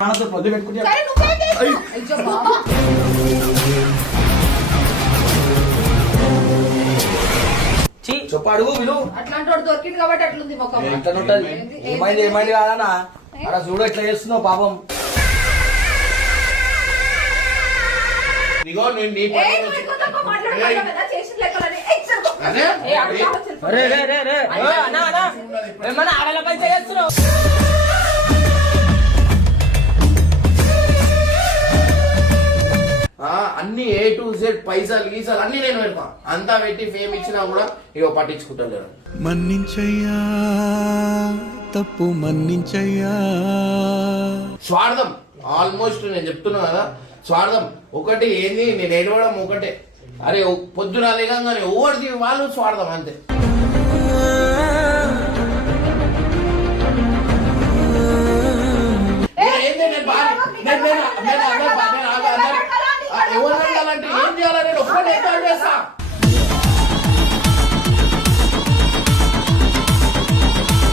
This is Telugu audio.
పొద్దు పెట్టుకుంటే చెప్పు అడుగు విలు అట్లాంటి దొరికింది కాబట్టి అట్లుంది ముఖం. ఏమైంది ఏమైంది కాదన్నా అక్కడ చూడు ఎట్లా చేస్తున్నావు పాపం. ఆడలపై చేస్తున్నావు అన్ని ఏ టు జెడ్ పైసలు గీసాలు అన్ని నేను పెడతా. అంతా పెట్టి ఫేమ్ ఇచ్చినా కూడా ఇక పట్టించుకుంటలేరు. మన్నించయ్యా తప్పు మన్నించయ్యా. స్వార్థం ఆల్మోస్ట్ నేను చెప్తున్నా కదా, స్వార్థం ఒకటి ఏంది, నేను ఏడవడం ఒకటే. అరే పొద్దున లేకంగానే ఓడిది వాళ్ళు స్వార్థం అంతే. ఎవరు ఏం చేయాలని ఒక్కటే చేస్తా.